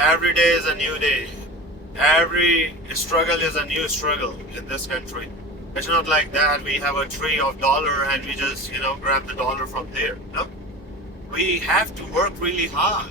every day is a new day, every struggle is a new struggle in this country. It's not like that we have a tree of dollar and we just grab the dollar from there. No, we have to work really hard.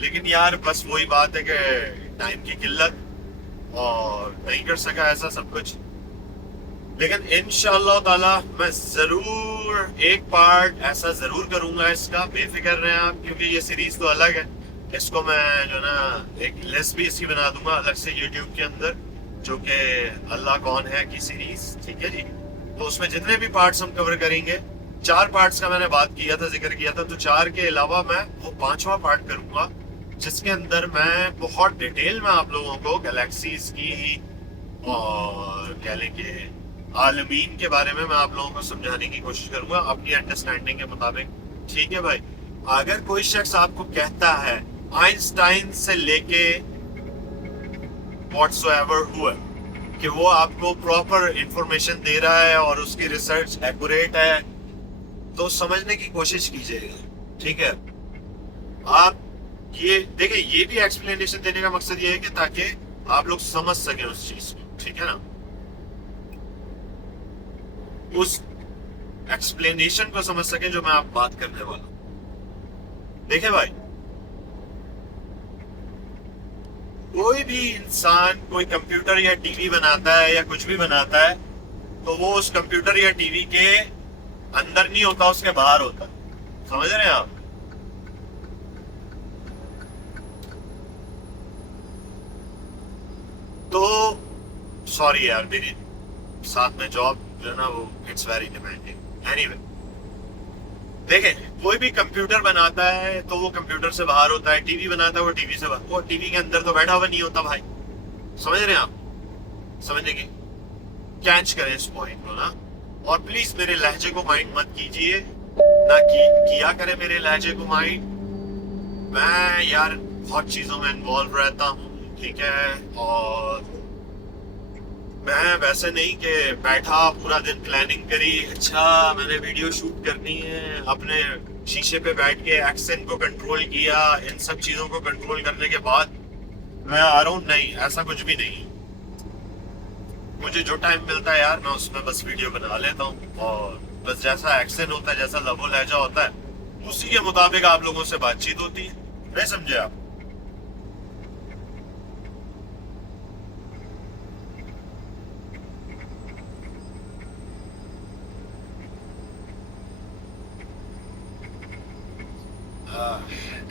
لیکن یار بس وہی بات ہے کہ time کی قلت اور نہیں کر سکا ایسا سب کچھ. لیکن انشاءاللہ تعالی میں ضرور ایک پارٹ ایسا ضرور کروں گا اس کا, بے فکر رہیں آپ, کیونکہ یہ سیریز تو الگ ہے. اس کو میں جو نا ایک لسٹ بھی اس کی بنا دوں گا الگ سے یوٹیوب کے اندر, جو کہ اللہ کون ہے کی سیریز, ٹھیک ہے جی. تو اس میں جتنے بھی پارٹس ہم کور کریں گے, 4 پارٹس کا میں نے بات کیا تھا, ذکر کیا تھا, تو 4 کے علاوہ میں وہ 5واں پارٹ کروں گا جس کے اندر میں بہت ڈیٹیل میں آپ لوگوں کو گلیکسیز کی اور کہہ لیں کہ عالمین کے بارے میں آپ لوگوں کو سمجھانے کی کوشش کروں گا اپنی انڈرسٹینڈنگ کے مطابق, ٹھیک ہے بھائی. اگر کوئی شخص آپ کو کہتا ہے آئنسٹائن سے لے کے واٹس ایور ہوا کہ وہ آپ کو پراپر انفارمیشن دے رہا ہے اور اس کی ریسرچ ایکوریٹ ہے, تو سمجھنے کی کوشش کیجیے گا, ٹھیک ہے. آپ یہ دیکھیں, یہ بھی ایکسپلینیشن دینے کا مقصد یہ ہے کہ تاکہ آپ لوگ سمجھ سکیں اس چیز کو, ٹھیک ہے نا. اس ایکسپلینیشن کو سمجھ سکیں جو میں آپ بات کرنے والا ہوں. دیکھیں بھائی, کوئی بھی انسان کوئی کمپیوٹر یا ٹی وی بناتا ہے یا کچھ بھی بناتا ہے تو وہ اس کمپیوٹر یا ٹی وی کے اندر نہیں ہوتا, اس کے باہر ہوتا. سمجھ رہے ہیں آپ؟ تو سوری یار, میری ساتھ میں جاب جو ہے نا وہ it's very demanding. Anyway, دیکھیں کوئی بھی کمپیوٹر بناتا ہے تو وہ کمپیوٹر سے باہر ہوتا ہے, ٹی وی بناتا ہے وہ ٹی وی سے باہر, وہ ٹی وی کے اندر تو بیٹھا ہوا نہیں ہوتا بھائی. سمجھ رہے ہیں آپ؟ سمجھنے کی کینچ کریں اس پوائنٹ کو نا. اور پلیز میرے لہجے کو مائنڈ مت کیجئے, نہ کیا کرے میرے لہجے کو مائنڈ. میں یار بہت چیزوں میں انوالو رہتا ہوں, ٹھیک ہے, اور میں ویسے نہیں کہ بیٹھا پورا دن پلاننگ کری, اچھا میں نے ویڈیو شوٹ کرنی ہے, اپنے شیشے پہ بیٹھ کے ایکسنٹ کو کنٹرول کیا, ان سب چیزوں کو کنٹرول کرنے کے بعد میں آ رہا ہوں. نہیں, ایسا کچھ بھی نہیں. مجھے جو ٹائم ملتا ہے یار میں اس میں بس ویڈیو بنا لیتا ہوں, اور بس جیسا ایکسنٹ ہوتا ہے, جیسا لب و لہجہ ہوتا ہے, اسی کے مطابق آپ لوگوں سے بات چیت ہوتی ہے. نہیں سمجھے آپ؟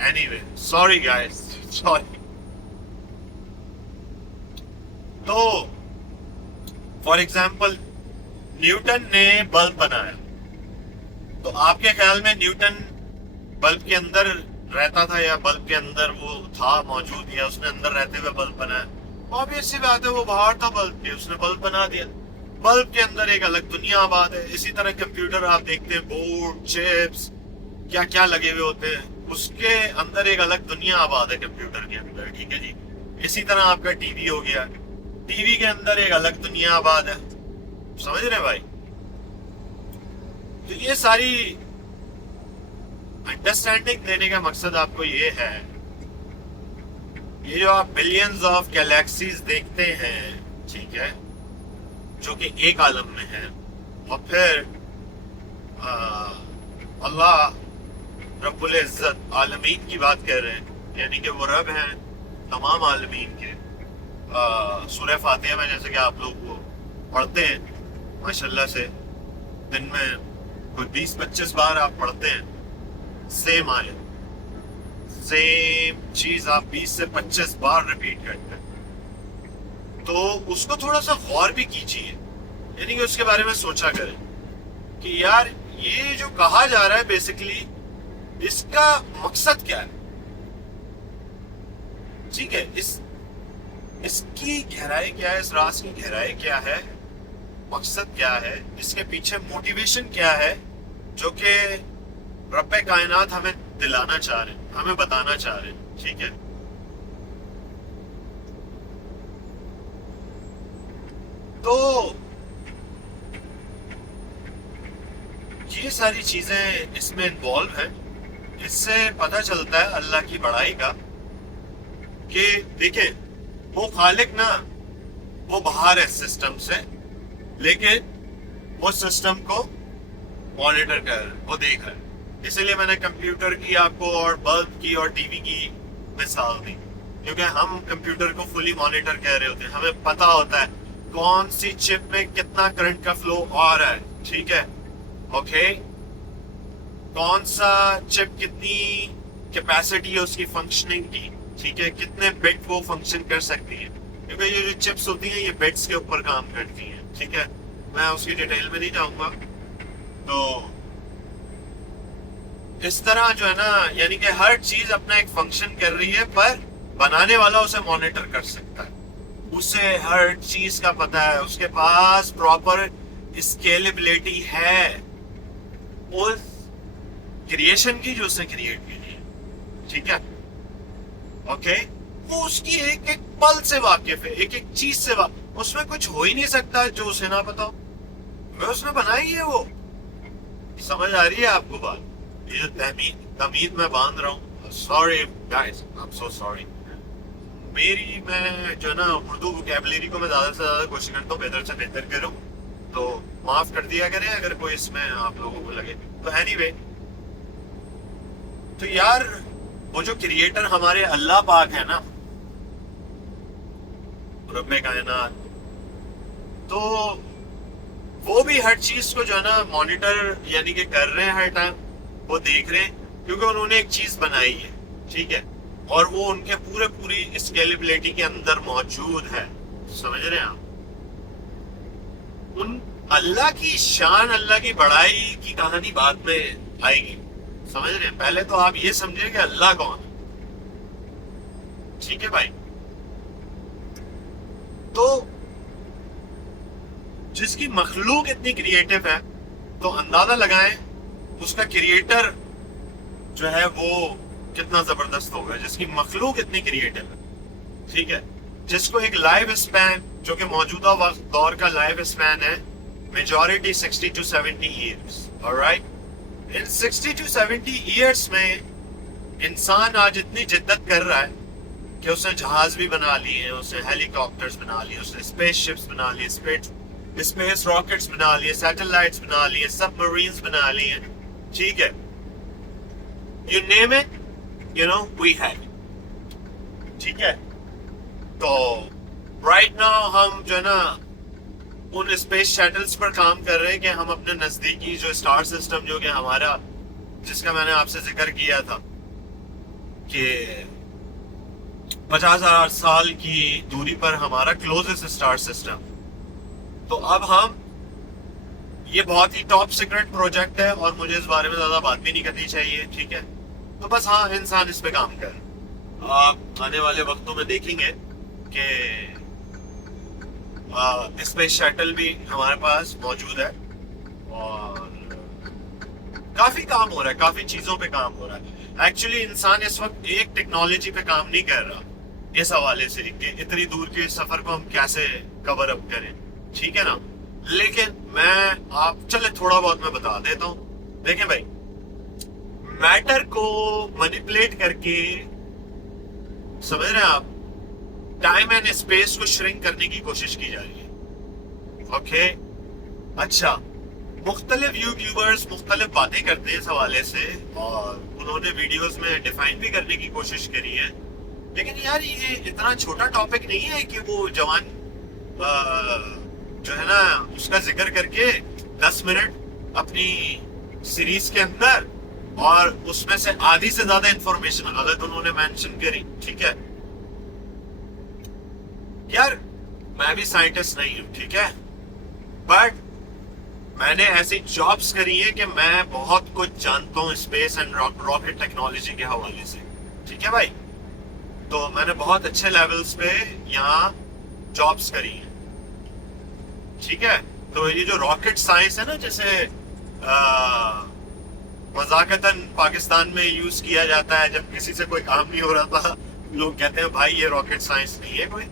Anyway, sorry guys, sorry. تو فار ایگزامپل نیوٹن نے بلب بنایا, تو آپ کے خیال میں نیوٹن بلب کے اندر رہتا تھا یا بلب کے اندر وہ تھا موجود, یا اس نے اندر رہتے ہوئے بلب بنایا؟ آبویس سی بات ہے, وہ باہر تھا بلب کے, اس نے بلب بنا دیا. بلب کے اندر ایک الگ دنیا آباد ہے. اسی طرح کمپیوٹر آپ دیکھتے ہیں, بورڈ, چپس, کیا کیا لگے ہوئے ہوتے ہیں, اس کے اندر ایک الگ دنیا آباد ہے کمپیوٹر کے اندر, ٹھیک ہے جی. اسی طرح آپ کا ٹی وی ہو گیا, ٹی وی کے اندر ایک الگ دنیا آباد ہے. سمجھ رہے ہیں بھائی؟ تو یہ ساری انڈرسٹینڈنگ دینے کا مقصد آپ کو یہ ہے, یہ جو آپ بلینز آف گیلیکسیز دیکھتے ہیں, ٹھیک ہے, جو کہ ایک عالم میں ہے, اور پھر اللہ رب العزت عالمین کی بات کر رہے ہیں, یعنی کہ وہ رب ہیں تمام عالمین کے. سورہ فاتحہ میں جیسے کہ آپ لوگ وہ پڑھتے ہیں ماشاءاللہ سے, دن میں کوئی 20-25 بار آپ پڑھتے ہیں, سیم آیت, سیم چیز آپ 20 سے 25 بار ریپیٹ کرتے ہیں. تو اس کو تھوڑا سا غور بھی کیجیے, یعنی کہ اس کے بارے میں سوچا کریں کہ یار یہ جو کہا جا رہا ہے بیسیکلی اس کا مقصد کیا ہے, ٹھیک ہے, اس کی گہرائی کیا ہے, اس راز کی گہرائی کیا ہے, مقصد کیا ہے, اس کے پیچھے موٹیویشن کیا ہے, جو کہ رب کائنات ہمیں دلانا چاہ رہے ہیں, ہمیں بتانا چاہ رہے ہیں, ٹھیک ہے. تو یہ ساری چیزیں اس میں انوالو ہیں. اس سے پتہ چلتا ہے اللہ کی بڑائی کا کہ دیکھیں وہ خالق نا وہ باہر ہے سسٹم سے, لیکن وہ سسٹم کو مانیٹر کر رہا ہے, وہ دیکھ رہا ہے. اسی لیے میں نے کمپیوٹر کی آپ کو اور بلب کی اور ٹی وی کی مثال دی, کیونکہ ہم کمپیوٹر کو فلی مانیٹر کہہ رہے ہوتے ہیں, ہمیں پتا ہوتا ہے کون سی چپ میں کتنا کرنٹ کا فلو آ رہا ہے, ٹھیک ہے, اوکے, کون سا چپ کتنی کیپیسٹی ہے اس کی فنکشننگ کی, ٹھیک ہے, کتنے بٹ وہ فنکشن کر سکتی ہے, کیونکہ یہ جو چپس ہوتی ہیں یہ بٹس کے اوپر کام کرتی ہیں, ٹھیک ہے, میں اس کی ڈیٹیل میں نہیں جاؤں گا. تو اس طرح جو ہے نا, یعنی کہ ہر چیز اپنا ایک فنکشن کر رہی ہے, پر بنانے والا اسے مانیٹر کر سکتا ہے, اسے ہر چیز کا پتہ ہے, اس کے پاس پراپر اسکیلیبلٹی ہے اس کریشن کی جو اس نے کریٹ کی ہے, ٹھیک ہے, اوکے, وہ اس کی ایک ایک پل سے واقف ہے, ایک ایک چیز سے واقف, اس میں کچھ ہو ہی نہیں سکتا جو اسے نہ پتا ہو, میں اس نے بنائی ہے وہ. سمجھ آ رہی ہے آپ کو بات؟ یہ جو تمید میں باندھ رہا ہوں, sorry guys, I am so sorry, میری میں جو ہے نا اردو وکیبلری کو میں زیادہ سے زیادہ کوشش کرتا ہوں بہتر سے بہتر کروں, تو معاف کر دیا کریں اگر کوئی اس میں آپ لوگوں کو لگے. تو اینی وے, تو یار وہ جو کریٹر ہمارے اللہ پاک ہے نا, رب کائنات, تو وہ بھی ہر چیز کو جو ہے نا مانیٹر یعنی کہ کر رہے ہیں ہر ٹائم, وہ دیکھ رہے ہیں, کیونکہ انہوں نے ایک چیز بنائی ہے, ٹھیک ہے, اور وہ ان کے پوری اسکیلیبلٹی کے اندر موجود ہے. سمجھ رہے ہیں آپ؟ ان اللہ کی شان, اللہ کی بڑائی کی کہانی بعد میں آئے گی, سمجھ رہے ہیں, پہلے تو آپ یہ سمجھیں کہ اللہ کون ہے, ٹھیک ہے بھائی. تو جس کی مخلوق اتنی کریٹو ہے, تو اندازہ لگائیں اس کا کریٹر جو ہے وہ کتنا زبردست ہوگا, جس کی مخلوق اتنی کریٹو ہے, ٹھیک ہے, جس کو ایک لائف اسپین, جو کہ موجودہ وقت دور کا لائف اسپین ہے, majority 60 to 70 years, alright, in 60 to 70 years میں انسان آج اتنی جدت کر رہا ہے کہ اس نے جہاز بھی بنا لیے ہیں, اس نے ہیلی کاپٹرز بنا لیے, اس نے اسپیس شپس بنا لیے, اسپیس راکٹس بنا لیے, سیٹلائٹس بنا لیے, سب مرینز بنا لیے, ٹھیک ہے, you name it, you know, we have it, ٹھیک ہے. تو رائٹ ناؤ ہم جو ہے نا ان اسپیس شٹلز پر کام کر رہے ہیں کہ ہم اپنے نزدیکی جو اسٹار سسٹم جو کہ ہمارا, جس کا میں نے آپ سے ذکر کیا تھا کہ 50,000 سال کی دوری پر ہمارا کلوزسٹ اسٹار سسٹم, تو اب ہم, یہ بہت ہی ٹاپ سیکرٹ پروجیکٹ ہے اور مجھے اس بارے میں زیادہ بات بھی نہیں کرنی چاہیے, ٹھیک ہے, تو بس ہاں انسان اس پہ کام کر, آپ آنے والے وقتوں میں دیکھیں گے کہ اسپیس شٹل بھی ہمارے پاس موجود ہے, اور کافی کام ہو رہا ہے, کافی چیزوں پہ کام ہو رہا ہے. ایکچولی انسان اس وقت ایک ٹیکنالوجی پہ کام نہیں کر رہا اس حوالے سے کہ اتنی دور کے سفر کو ہم کیسے کور اپ کریں, ٹھیک ہے نا, لیکن میں آپ چلے تھوڑا بہت میں بتا دیتا ہوں. دیکھیں بھائی, میٹر کو مینیپولیٹ کر کے, سمجھ رہے ہیں آپ, ٹائم اینڈ اسپیس کو شرنک کرنے کی کوشش کی جا رہی ہے, اوکے, اچھا, مختلف یوٹیوبرز مختلف باتیں کرتے ہیں اس حوالے سے, اور انہوں نے ویڈیوز میں ڈیفائن بھی کرنے کی کوشش کری ہے, لیکن یار یہ اتنا چھوٹا ٹاپک نہیں ہے کہ وہ جوان جو ہے نا اس کا ذکر کر کے 10 منٹ اپنی سیریز کے اندر, اور اس میں سے آدھی سے زیادہ انفارمیشن غلط انہوں نے مینشن کری, ٹھیک ہے. یار میں بھی سائنٹسٹ نہیں ہوں, ٹھیک ہے, بٹ میں نے ایسی جابس کری ہیں کہ میں بہت کچھ جانتا ہوں اسپیس اینڈ راکٹ ٹیکنالوجی کے حوالے سے, ٹھیک ہے بھائی. تو میں نے بہت اچھے لیولز پہ یہاں جابس کری ہیں, ٹھیک ہے. تو یہ جو راکٹ سائنس ہے نا, جیسے مذاکرتاً پاکستان میں یوز کیا جاتا ہے جب کسی سے کوئی کام نہیں ہو رہا تھا, لوگ کہتے ہیں بھائی یہ راکٹ سائنس نہیں ہے کوئی,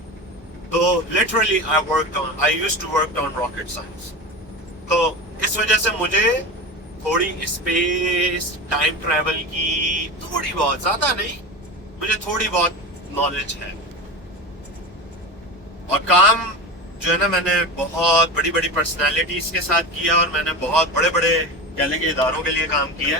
تو literally I used to work on rocket science. تو اس وجہ سے مجھے تھوڑی اسپیس, ٹائم ٹریول کی تھوڑی بہت, زیادہ نہیں, مجھے تھوڑی بہت نالج ہے. اور کام جو ہے نا میں نے بہت بڑی پرسنالٹیز کے ساتھ کیا, اور میں نے بہت بڑے کہہ لیں کہ اداروں کے لیے کام کیا,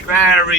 very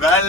well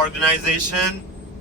organization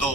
2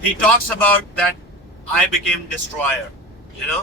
He talks about that I became destroyer, you know.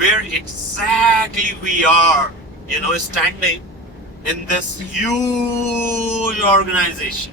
where exactly we are, you know, standing in this huge organization.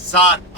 7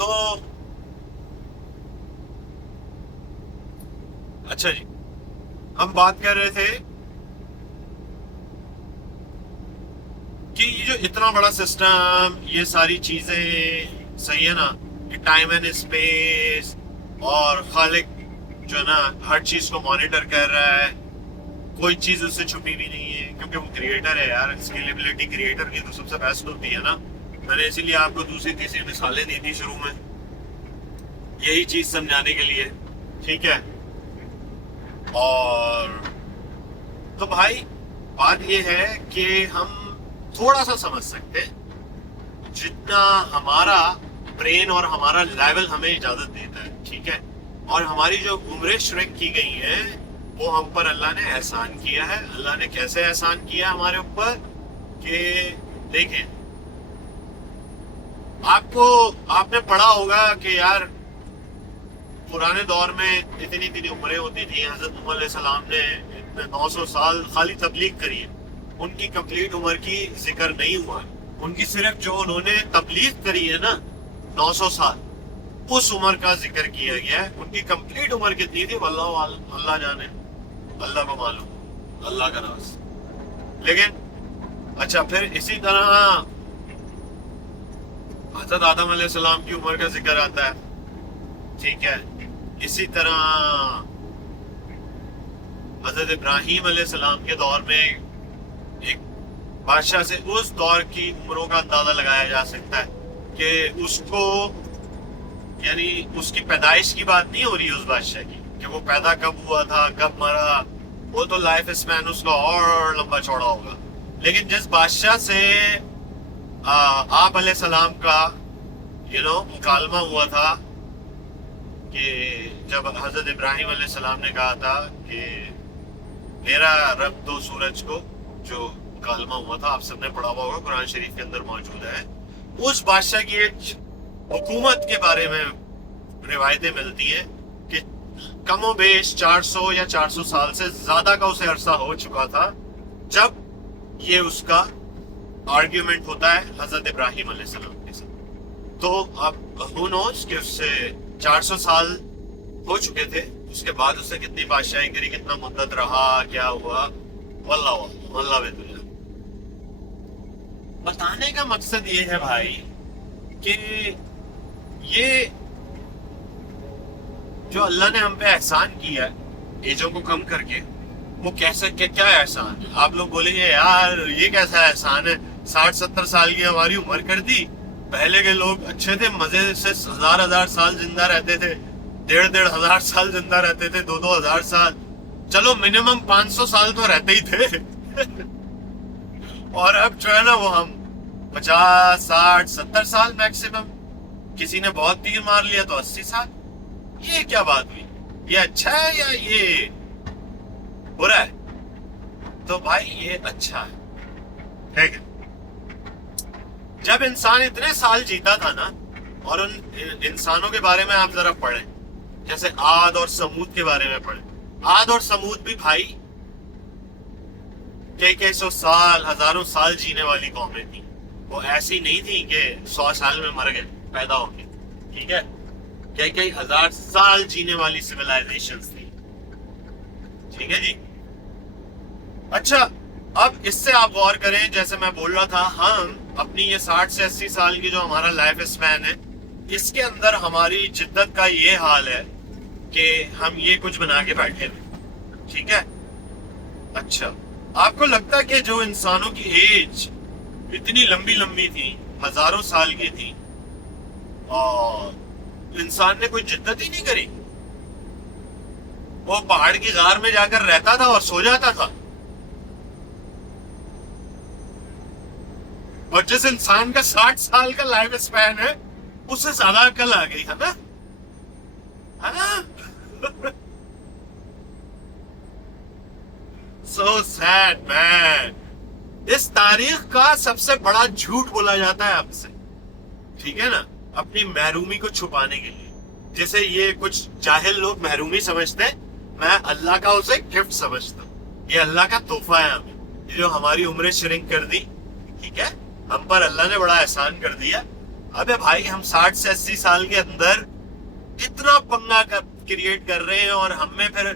تو اچھا جی، ہم بات کر رہے تھے کہ یہ جو اتنا بڑا سسٹم، یہ ساری چیزیں صحیح ہے نا، کہ ٹائم اینڈ اسپیس، اور خالق جو ہے نا ہر چیز کو مانیٹر کر رہا ہے، کوئی چیز اس سے چھپی بھی نہیں ہے، کیونکہ وہ کریٹر ہے یار. اسکیلیبلٹی کریٹر کی تو سب سے بیسٹ ہوتی ہے نا. میں نے اسی لیے آپ کو دوسری تیسری مثالیں دی تھی شروع میں، یہی چیز سمجھانے کے لیے. ٹھیک ہے. اور تو بھائی بات یہ ہے کہ ہم تھوڑا سا سمجھ سکتے جتنا ہمارا برین اور ہمارا لیول ہمیں اجازت دیتا ہے. ٹھیک ہے. اور ہماری جو عمریں شرنک کی گئی ہیں وہ ہم پر اللہ نے احسان کیا ہے. اللہ نے کیسے احسان کیا ہمارے اوپر کہ دیکھیں، آپ نے پڑھا ہوگا کہ یار پرانے دور میں اتنی عمریں ہوتی تھیں. حضرت محمد علیہ السلام نے 900 سال خالی تبلیغ کری ہے، ان کی کمپلیٹ عمر کی ذکر نہیں ہوا ہے. ان کی صرف جو انہوں نے تبلیغ کری ہے نا 900 سال، اس عمر کا ذکر کیا گیا ہے. ان کی کمپلیٹ عمر کتنی تھی اللہ جانے، اللہ کو معلوم، اللہ کا ناز. لیکن اچھا پھر اسی طرح حضرت آدم علیہ السلام کی عمر کا ذکر آتا ہے. ٹھیک ہے. اسی طرح حضرت ابراہیم علیہ السلام کے دور میں ایک بادشاہ سے اس دور کی عمروں کا اندازہ لگایا جا سکتا ہے کہ اس کو، یعنی اس کی پیدائش کی بات نہیں ہو رہی اس بادشاہ کی کہ وہ پیدا کب ہوا تھا کب مرا، وہ تو لائف اسپین اس کا اور لمبا چوڑا ہوگا. لیکن جس بادشاہ سے آپ علیہ السلام کا مکالمہ ہوا تھا، کہ جب حضرت ابراہیم علیہ السلام نے کہا تھا کہ میرا رب دو سورج کو، جو مکالمہ ہوا تھا آپ سب نے پڑھا ہوا ہوگا، قرآن شریف کے اندر موجود ہے. اس بادشاہ کی ایک حکومت کے بارے میں روایتیں ملتی ہیں کہ کم و بیش 400 یا 400 سال سے زیادہ کا اسے عرصہ ہو چکا تھا جب یہ اس کا آرگیومنٹ ہوتا ہے حضرت ابراہیم علیہ السلام کے ساتھ. تو اب who knows کہ اس سے 400 سال ہو چکے تھے. اس کے بعد اس نے کتنی بادشاہی کری، کتنا مدت رہا، کیا ہوا، واللہ بہتر. بتانے کا مقصد یہ ہے بھائی کہ یہ جو اللہ نے ہم پہ احسان کیا ہے ایجوں کو کم کر کے، وہ کیسے کیا احسان ہے؟ آپ لوگ بولیں گے یار یہ کیسا احسان ہے، 60-70 سال کی ہماری عمر کر دی. پہلے کے لوگ اچھے تھے، مزے سے 1000 سال زندہ رہتے تھے، 1500 سال زندہ رہتے تھے، 2000 سال، چلو منیمم 500 سال تو رہتے ہی تھے. اور اب جو ہے نا وہ ہم 50 60 70 سال میکسیمم، کسی نے بہت تیر مار لیا تو 80 سال. یہ کیا بات ہوئی؟ یہ اچھا ہے یا یہ برا ہے؟ تو بھائی یہ اچھا ہے. ٹھیک ہے. جب انسان اتنے سال جیتا تھا نا، اور ان انسانوں کے بارے میں آپ ذرا پڑھیں، جیسے عاد اور سمود کے بارے میں پڑھیں. عاد اور سمود بھی بھائی کئی سو سال، ہزاروں سال جینے والی قومیں تھیں. وہ ایسی نہیں تھی کہ 100 سال میں مر گئے پیدا ہو کے. ٹھیک ہے. کئی ہزار سال جینے والی سیولائزیشنز تھی. ٹھیک ہے جی. اچھا اب اس سے آپ غور کریں، جیسے میں بول رہا تھا، ہم اپنی یہ 60 سے 80 سال کی جو ہمارا لائف اسپین ہے، اس کے اندر ہماری جدت کا یہ حال ہے کہ ہم یہ کچھ بنا کے بیٹھے ہیں. ٹھیک ہے. اچھا آپ کو لگتا ہے کہ جو انسانوں کی ایج اتنی لمبی تھی، ہزاروں سال کی تھی، اور انسان نے کوئی جدت ہی نہیں کری؟ وہ پہاڑ کی غار میں جا کر رہتا تھا اور سو جاتا تھا. اور جس انسان کا 60 سال کا لائف اسپین ہے، اس سے زیادہ عقل آ گئی ہے نا. سو سیڈ مین. اس تاریخ کا سب سے بڑا جھوٹ بولا جاتا ہے اب سے. ٹھیک ہے نا، اپنی محرومی کو چھپانے کے لیے. جیسے یہ کچھ جاہل لوگ محرومی سمجھتے ہیں، میں اللہ کا اسے گفٹ سمجھتا ہوں. یہ اللہ کا تحفہ ہے ہمیں، جو ہماری عمریں شرنک کر دی. ٹھیک ہے. ہم پر اللہ نے بڑا احسان کر دیا ابے بھائی ہم 60 سے 80 سال کے اندر اتنا پنگا کریٹ کر رہے ہیں اور ہم میں پھر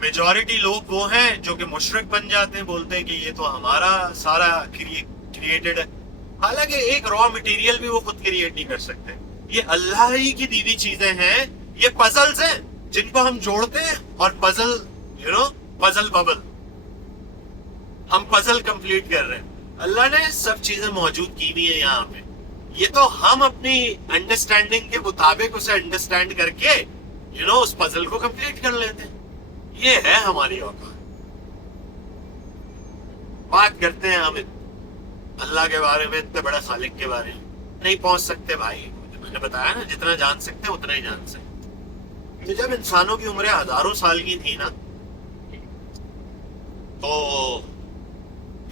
میجورٹی لوگ وہ ہیں جو کہ مشرک بن جاتے ہیں, بولتے ہیں کہ یہ تو ہمارا سارا کریٹڈ ہے, حالانکہ ایک را مٹیریل بھی وہ خود کریٹ نہیں کر سکتے. یہ اللہ ہی کی دی ہوئی چیزیں ہیں, یہ پزلز ہیں جن کو ہم جوڑتے ہیں اور پزل پزل ببل, ہم پزل کمپلیٹ کر رہے ہیں. اللہ نے سب چیزیں موجود کی ہوئی ہیں یہاں پہ, یہ تو ہم اپنی انڈرسٹینڈنگ کے مطابق اسے انڈرسٹینڈ کر کے اس پزل کو کمپلیٹ کر لیتے ہیں. یہ ہے ہماری اوقات. بات کرتے ہیں ہم اللہ کے بارے میں, اتنے بڑے خالق کے بارے میں نہیں پہنچ سکتے بھائی. میں نے بتایا نا جتنا جان سکتے ہیں اتنا ہی جان سکتے. تو جب انسانوں کی عمریں ہزاروں سال کی تھی نا, تو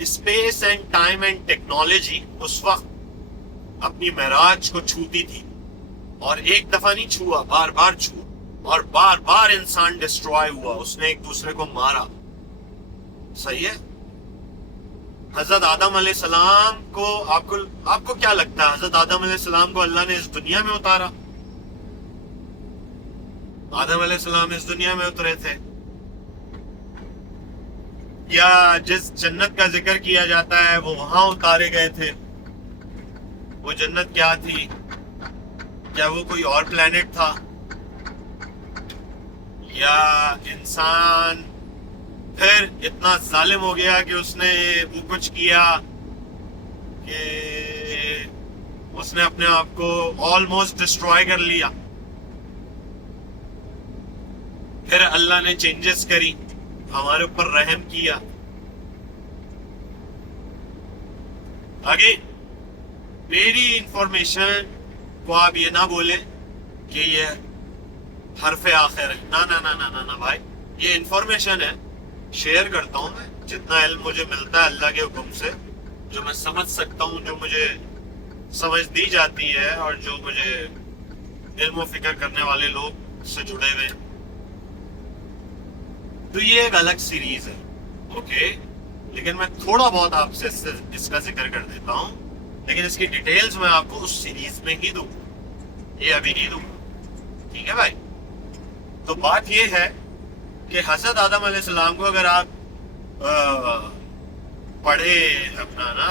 space and time and technology اس وقت اپنی معراج کو چھوتی تھی, اور ایک دفعہ نہیں چھوا, بار بار چھوا, اور بار بار انسان ڈسٹروائے ہوا, اس نے ایک دوسرے کو مارا. صحیح ہے. حضرت آدم علیہ السلام کو آپ کو کیا لگتا ہے, حضرت آدم علیہ السلام کو اللہ نے اس دنیا میں اتارا؟ آدم علیہ السلام اس دنیا میں اترے تھے, یا جس جنت کا ذکر کیا جاتا ہے وہ وہاں اتارے گئے تھے؟ وہ جنت کیا تھی؟ کیا وہ کوئی اور پلانٹ تھا؟ یا انسان پھر اتنا ظالم ہو گیا کہ اس نے وہ کچھ کیا کہ اس نے اپنے آپ کو آلموسٹ ڈسٹروائے کر لیا, پھر اللہ نے چینجز کری, ہمارے اوپر رحم کیا. آگے میری انفارمیشن کو آپ یہ نہ بولیں کہ یہ حرف آخر ہے. نا بھائی, یہ انفارمیشن ہے, شیئر کرتا ہوں میں جتنا علم مجھے ملتا ہے اللہ کے حکم سے, جو میں سمجھ سکتا ہوں, جو مجھے سمجھ دی جاتی ہے, اور جو مجھے علم و فکر کرنے والے لوگ سے جڑے ہوئے. تو یہ ایک الگ سیریز ہے, اوکے, لیکن میں تھوڑا بہت آپ سے اس کا ذکر کر دیتا ہوں, لیکن اس کی ڈیٹیلز میں آپ کو اس سیریز میں ہی دوں, یہ ابھی نہیں دوں. ٹھیک ہے بھائی. تو بات یہ ہے کہ حضرت آدم علیہ السلام کو اگر آپ پڑھے اپنا نا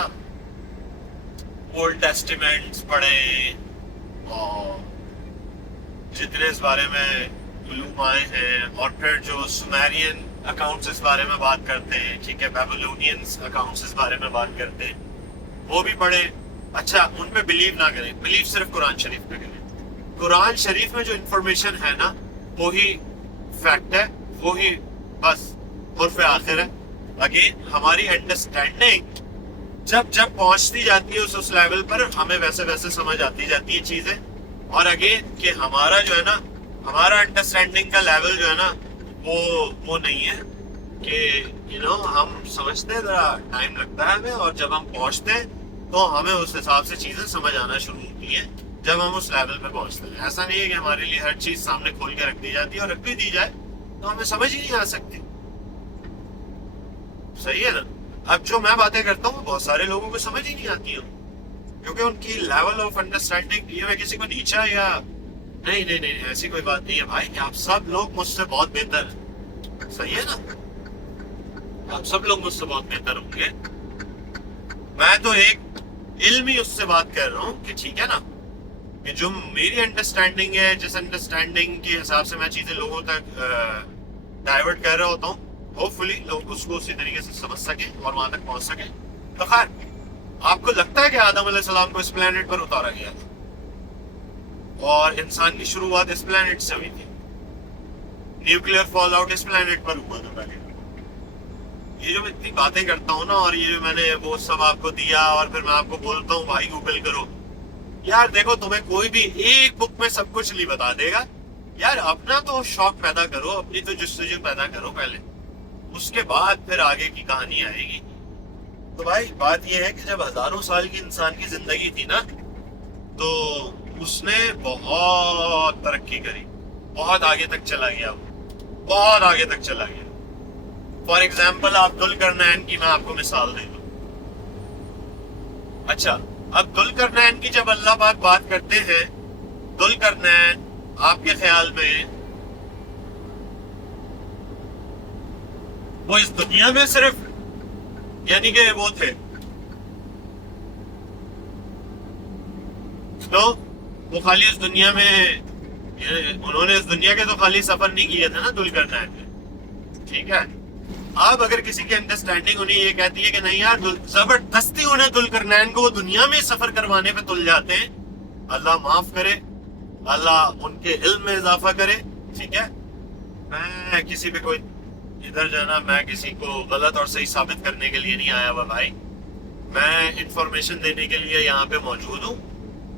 اولڈ ٹیسٹیمنٹس پڑھے, اور جتنے اس بارے میں علوم آئے ہیں, اور پھر جو سمیرین اکاؤنٹس اس بارے میں بات کرتے ہیں, ٹھیک ہے, بیبلونینز اکاؤنٹس اس بارے میں بات کرتے ہیں, وہ بھی پڑھیں. اچھا, ان پہ بلیو نہ کریں, بلیو صرف قرآن شریف پہ کریں. قرآن شریف میں جو انفارمیشن ہے نا وہی فیکٹ ہے, وہی بس حرف آخر ہے. اگین ہماری انڈرسٹینڈنگ جب پہنچتی جاتی ہے اس لیول پر, ہمیں ویسے سمجھ آتی جاتی ہے چیزیں. اور اگین کہ ہمارا جو ہے نا, ہمارا انڈرسٹینڈنگ کا لیول جو ہے نا وہ نہیں ہے کہ ہم سمجھتے ہیں, ذرا ٹائم لگتا ہے ہمیں, اور جب ہم پہنچتے ہیں تو ہمیں اس حساب سے چیزیں سمجھ آنا شروع ہوتی ہیں جب ہم اس لیول پہ پہنچتے ہیں. ایسا نہیں ہے کہ ہمارے لیے ہر چیز سامنے کھول کے رکھ دی جاتی ہے, اور رکھ بھی دی جائے تو ہمیں سمجھ ہی نہیں آ سکتی. صحیح ہے نا. اب جو میں باتیں کرتا ہوں بہت سارے لوگوں کو سمجھ ہی نہیں آتی ہوں, کیونکہ ان کی لیول آف انڈرسٹینڈنگ, یہ میں کسی کو نیچا یا نہیں ایسی کوئی بات نہیں ہے بھائی, کہ آپ سب لوگ مجھ سے بہت بہتر ہیں. صحیح ہے نا, آپ سب لوگ مجھ سے بہت بہتر ہوں گے. میں تو ایک علمی اس سے بات کر رہا ہوں کہ ٹھیک ہے نا, کہ جو میری انڈرسٹینڈنگ ہے, جس انڈرسٹینڈنگ کے حساب سے میں چیزیں لوگوں تک ڈائیورٹ کر رہا ہوتا ہوں, ہوپ فلی لوگ اس کو اسی طریقے سے سمجھ سکیں اور وہاں تک پہنچ سکیں. تو خیر, آپ کو لگتا ہے کہ آدم علیہ السلام کو اس پلانٹ پر اتارا گیا تھا, اور انسان کی شروعات اس پلانٹ سے ہوئی تھی, نیوکلیئر فال آؤٹ اس پلانٹ پر ہوا تھا پہلے. یہ جو میں اتنی باتیں کرتا ہوں نا, اور یہ جو میں نے وہ سب آپ کو دیا, اور پھر میں آپ کو بولتا ہوں بھائی گوگل کرو, یار دیکھو تمہیں کوئی بھی ایک بک میں سب کچھ نہیں بتا دے گا. یار اپنا تو شوق پیدا کرو, اپنی تو جستجو پیدا کرو پہلے, اس کے بعد پھر آگے کی کہانی آئے گی. تو بھائی بات یہ ہے کہ جب ہزاروں سال کی انسان کی زندگی تھی نا, تو اس نے بہت ترقی کری, بہت آگے تک چلا گیا, بہت آگے تک چلا گیا. فار ایگزامپل آپ ذوالقرنین کی میں آپ کو مثال دے دوں. اچھا, اب ذوالقرنین کی جب اللہ پاک بات کرتے ہیں، ذوالقرنین آپ کے خیال میں وہ اس دنیا میں صرف یعنی کہ وہ تھے تو وہ خالی اس دنیا میں، انہوں نے اس دنیا کے تو خالی سفر نہیں کیا تھا نا ذوالقرنین میں، ٹھیک ہے؟ اب اگر کسی کی انڈرسٹینڈنگ انہیں یہ کہتی ہے کہ نہیں یار زبردستی انہیں ذوالقرنین کو وہ دنیا میں سفر کروانے پہ تل جاتے ہیں، اللہ معاف کرے، اللہ ان کے علم میں اضافہ کرے، ٹھیک ہے؟ میں کسی پہ کوئی ادھر جانا، میں کسی کو غلط اور صحیح ثابت کرنے کے لیے نہیں آیا ہوا بھائی، میں انفارمیشن دینے کے لیے یہاں پہ موجود ہوں،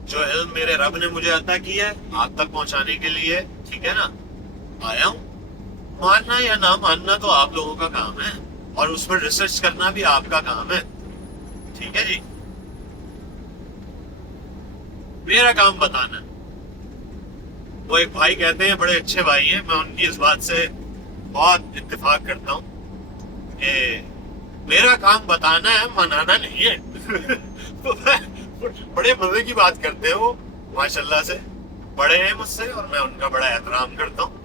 جو علم میرے رب نے مجھے عطا کیا ہے آپ تک پہنچانے کے لیے، ٹھیک ہے نا، آیا ہوں۔ ماننا یا نہ ماننا تو آپ لوگوں کا کام ہے، اور اس پر ریسرچ کرنا بھی آپ کا کام ہے، ٹھیک ہے جی؟ میرا کام بتانا۔ وہ ایک بھائی کہتے ہیں، بڑے اچھے بھائی ہیں، میں ان کی اس بات سے بہت اتفاق کرتا ہوں کہ میرا کام بتانا ہے، منانا نہیں ہے۔ بڑے مزے کی بات کرتے ہیں وہ، ماشاءاللہ سے بڑے ہیں مجھ سے، اور میں ان کا بڑا احترام کرتا ہوں،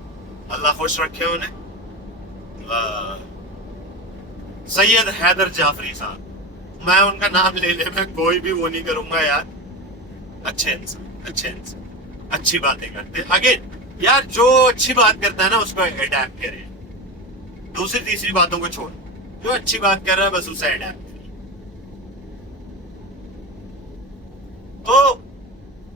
اللہ خوش رکھے انہیں۔ سید حیدر جعفری صاحب، میں ان کا نام لینے میں کوئی بھی وہ نہیں کروں گا یار، اچھے انسان اچھی باتیں کرتے ہیں۔ اگین یار جو اچھی بات کرتا ہے نا اس کو اڈیپٹ کرے، دوسری تیسری باتوں کو چھوڑ، جو اچھی بات کر رہا ہے بس اسے اڈیپٹ کرے۔ تو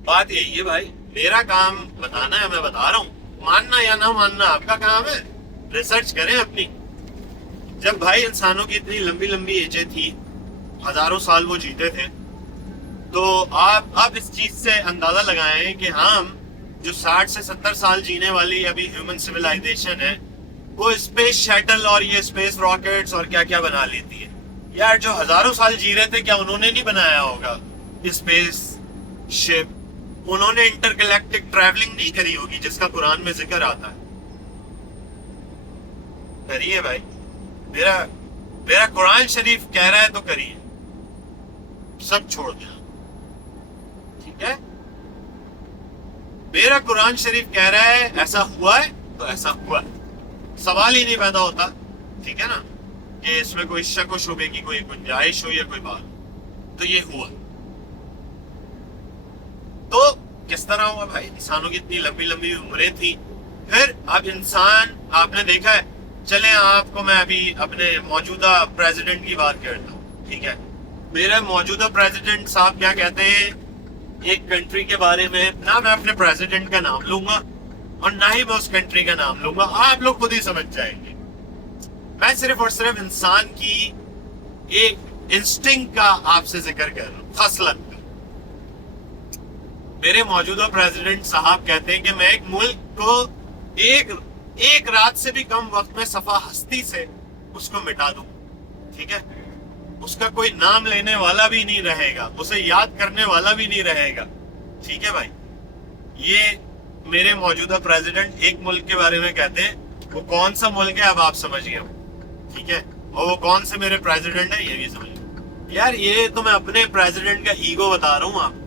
بات یہی ہے بھائی، میرا کام بتانا ہے، میں بتا رہا ہوں، ماننا یا نہ ماننا آپ کا کام ہے، ریسرچ کریں اپنی۔ جب بھائی انسانوں کی اتنی لمبی لمبی ایجیں تھی، ہزاروں سال وہ جیتے تھے، تو آپ اس چیز سے اندازہ لگائیں کہ ہم جو 60 سے 70 سال جینے والی ابھی ہیومن سویلائزیشن ہے، وہ اسپیس شٹل اور یہ اسپیس راکٹس اور کیا کیا بنا لیتی ہے۔ یار جو ہزاروں سال جی رہے تھے، کیا انہوں نے نہیں بنایا ہوگا اسپیس شپ؟ انہوں نے انٹر گلیکٹک ٹریولنگ نہیں کری ہوگی جس کا قرآن میں ذکر آتا ہے؟ کریے بھائی، میرا قرآن شریف کہہ رہا ہے تو کریے، سب چھوڑ دیں، ٹھیک ہے؟ میرا قرآن شریف کہہ رہا ہے ایسا ہوا ہے تو ایسا ہوا ہے، سوال ہی نہیں پیدا ہوتا، ٹھیک ہے نا، کہ اس میں کوئی شک و شبے کی کوئی گنجائش ہو یا کوئی بات، تو یہ ہوا۔ تو کس طرح ہوا بھائی؟ انسانوں کی اتنی لمبی لمبی عمریں تھیں، پھر اب انسان آپ نے دیکھا ہے، چلیں آپ کو میں ابھی اپنے موجودہ پریزیڈنٹ کی بات کرتا ہوں، ٹھیک ہے؟ میرے موجودہ پریزیڈنٹ صاحب کیا کہتے ہیں ایک کنٹری کے بارے میں، نہ میں اپنے پریزیڈنٹ کا نام لوں گا اور نہ ہی میں اس کنٹری کا نام لوں گا، آپ لوگ خود ہی سمجھ جائیں گے۔ میں صرف اور صرف انسان کی ایک انسٹنکٹ کا آپ سے ذکر کر رہا ہوں، خصلت۔ میرے موجودہ پریزیڈنٹ صاحب کہتے ہیں کہ میں ایک ملک کو ایک رات سے بھی کم وقت میں صفحہ ہستی سے اس کو مٹا دوں، ٹھیک ہے؟ اس کا کوئی نام لینے والا بھی نہیں رہے گا، اسے یاد کرنے والا بھی نہیں رہے گا، ٹھیک ہے بھائی؟ یہ میرے موجودہ پریزیڈنٹ ایک ملک کے بارے میں کہتے ہیں، وہ کون سا ملک ہے اب آپ سمجھ گئے ہو، ٹھیک ہے؟ اور وہ کون سے میرے پریزیڈنٹ ہیں یہ بھی سمجھ گئے۔ یار یہ تو میں اپنے پریزیڈنٹ کا ایگو بتا رہا ہوں آپ،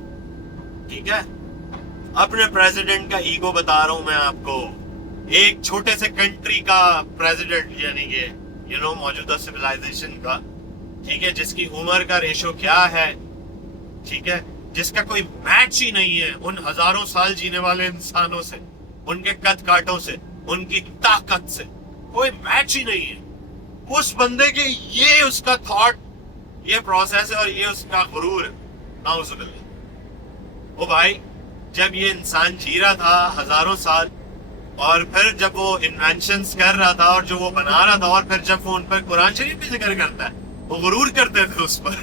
ٹھیک ہے؟ اپنے پریزیڈنٹ کا ایگو بتا رہا ہوں میں آپ کو، ایک چھوٹے سے کنٹری کا پریزیڈنٹ، یعنی کہ موجودہ سویلائزیشن کا، ٹھیک ہے، جس کی عمر کا ریشو کیا ہے، ٹھیک ہے، جس کا کوئی میچ ہی نہیں ہے ان ہزاروں سال جینے والے انسانوں سے، ان کے قد کاٹوں سے، ان کی طاقت سے کوئی میچ ہی نہیں ہے اس بندے کے۔ یہ اس کا تھاٹ، یہ پروسیس ہے، اور یہ اس کا غرور ہے، نعوذ باللہ۔ وہ بھائی جب یہ انسان جی رہا تھا ہزاروں سال، اور پھر جب وہ انوینشنز کر رہا تھا اور جو وہ بنا رہا تھا، اور پھر جب وہ ان پر قرآن شریف بھی ذکر کرتا ہے، وہ غرور کرتے تھے اس پر۔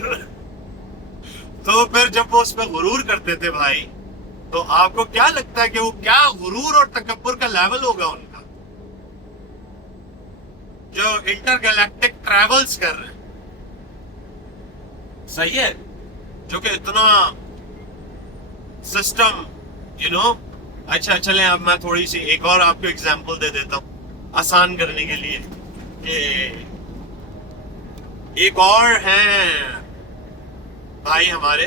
تو پھر جب وہ اس پہ غرور کرتے تھے بھائی، تو آپ کو کیا لگتا ہے کہ وہ کیا غرور اور تکبر کا لیول ہوگا ان کا، جو انٹر گلیکٹک ٹریولز کر رہے ہیں، صحیح ہے، جو کہ اتنا سسٹم اچھا چلیں اب میں تھوڑی سی ایک اور آپ کو ایگزامپل دے دیتا ہوں آسان کرنے کے لیے، کہ ایک اور ہیں بھائی ہمارے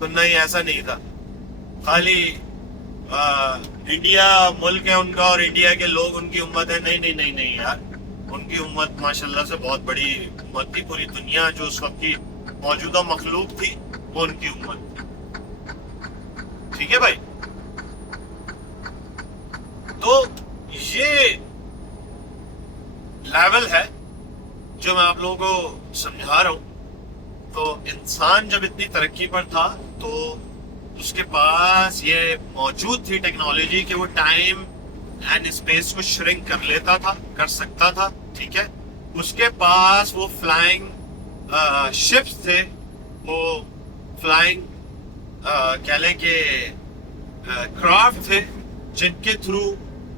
تو نہیں ایسا نہیں تھا. خالی انڈیا ملک ہے ان کا اور انڈیا کے لوگ ان کی امت ہے. نہیں نہیں نہیں نہیں یار, ان کی امت ماشاءاللہ سے بہت بڑی امت تھی. پوری دنیا جو اس وقت کی موجودہ مخلوق تھی وہ ان کی امت تھی. ٹھیک ہے بھائی, تو یہ لیول ہے جو میں آپ لوگوں کو سمجھا رہا ہوں. تو انسان جب اتنی ترقی پر تھا تو اس کے پاس یہ موجود تھی ٹیکنالوجی کہ وہ ٹائم اینڈ اسپیس کو شرنک کر لیتا تھا, کر سکتا تھا. ٹھیک ہے, اس کے پاس وہ فلائنگ شپس تھے, وہ فلائنگ کہہ لیں کہ کرافٹ تھے جن کے تھرو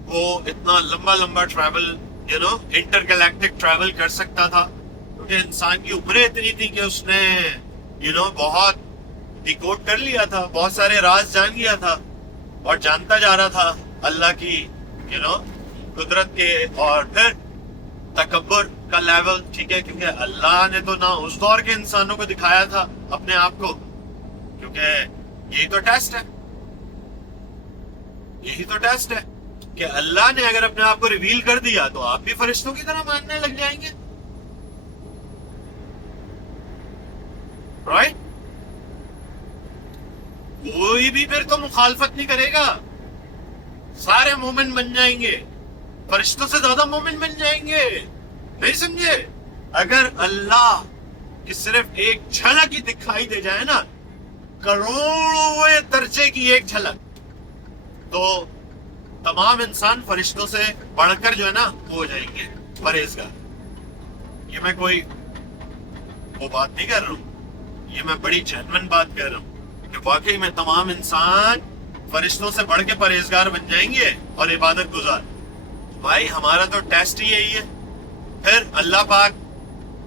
وہ اتنا لمبا لمبا ٹریول انٹر گلیکٹک ٹریول کر سکتا تھا. کیونکہ انسان کی عمریں اتنی تھی کہ اس نے بہت ڈیکوڈ کر لیا تھا, بہت سارے راز جان گیا تھا اور جانتا جا رہا تھا اللہ کی قدرت کے اور پھر تکبر کا لیول. ٹھیک ہے, کیونکہ اللہ نے تو نہ اس دور کے انسانوں کو دکھایا تھا اپنے آپ کو, کیونکہ یہی تو ٹیسٹ ہے, یہی تو ٹیسٹ ہے کہ اللہ نے اگر اپنے آپ کو ریویل کر دیا تو آپ بھی فرشتوں کی طرح ماننے لگ جائیں گے. رائٹ, کوئی بھی پھر تو مخالفت نہیں کرے گا, سارے مومن بن جائیں گے, فرشتوں سے زیادہ مومن بن جائیں گے. نہیں سمجھے؟ اگر اللہ کی صرف ایک جھلک ہی دکھائی دے جائے نا, کروڑوں درجے کی ایک جھلک, تو تمام انسان فرشتوں سے بڑھ کر جو ہے نا وہ ہو جائیں گے پرہیزگار. یہ میں کوئی وہ بات نہیں کر رہا ہوں, یہ میں بڑی جینوین بات کر رہا ہوں کہ واقعی میں تمام انسان فرشتوں سے بڑھ کے پرہیزگار بن جائیں گے اور عبادت گزار. بھائی ہمارا تو ٹیسٹ ہی یہی ہے. پھر اللہ پاک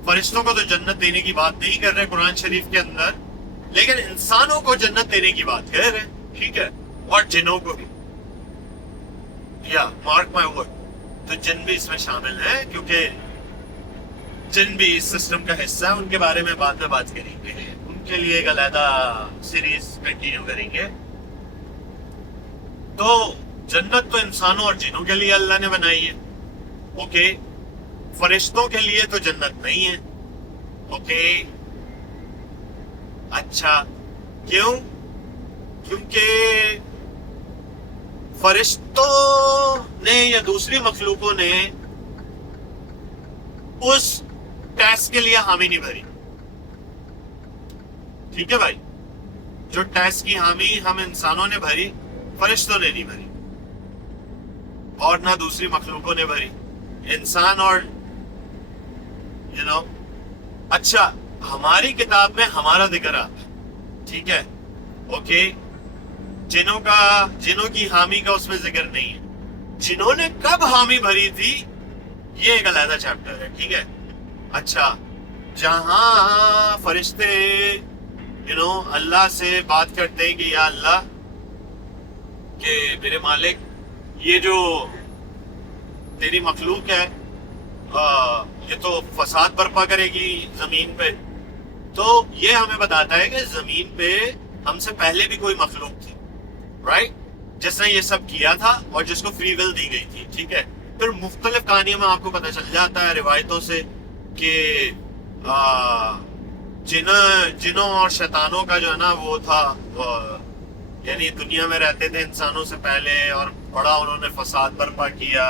فرشتوں کو تو جنت دینے کی بات نہیں کر رہے قرآن شریف کے اندر, لیکن انسانوں کو جنت دینے کی بات کہہ رہے ہیں. ٹھیک ہے, اور جنوں کو بھی, یا مارک مائی ورڈ, تو جن بھی اس میں شامل ہیں, کیونکہ جن بھی اس سسٹم کا حصہ ہے. ان کے بارے میں بعد میں بات کریں گے, ان کے لیے ایک علیحدہ سیریز کنٹینیو کریں گے. تو جنت تو انسانوں اور جنوں کے لیے اللہ نے بنائی ہے. اوکے, فرشتوں کے لیے تو جنت نہیں ہے. اوکے, اچھا کیوں؟ کیونکہ فرشتوں نے یا دوسری مخلوقوں نے اس ٹیسٹ کے لیے حامی نہیں بھری. ٹھیک ہے بھائی, جو ٹیسٹ کی حامی ہم انسانوں نے بھری, فرشتوں نے نہیں بھری, اور نہ دوسری مخلوقوں نے بھری. انسان اور اچھا, ہماری کتاب میں ہمارا ذکر آتا ہے. ٹھیک ہے, اوکے, جنوں کی حامی کا اس میں ذکر نہیں ہے. جنہوں نے کب حامی بھری تھی یہ ایک علیحدہ چیپٹر ہے. ٹھیک ہے, اچھا, جہاں فرشتے اللہ سے بات کرتے ہیں کہ یا اللہ, کہ میرے مالک یہ جو تیری مخلوق ہے یہ تو فساد برپا کرے گی زمین پہ, تو یہ ہمیں بتاتا ہے کہ زمین پہ ہم سے پہلے بھی کوئی مخلوق تھی, رائٹ, جس نے یہ سب کیا تھا اور جس کو فری ول دی گئی تھی. ٹھیک ہے, پھر مختلف کہانیوں میں آپ کو پتہ چل جاتا ہے روایتوں سے کہ جنوں اور شیطانوں کا جو ہے نا وہ تھا, یعنی دنیا میں رہتے تھے انسانوں سے پہلے, اور بڑا انہوں نے فساد برپا کیا,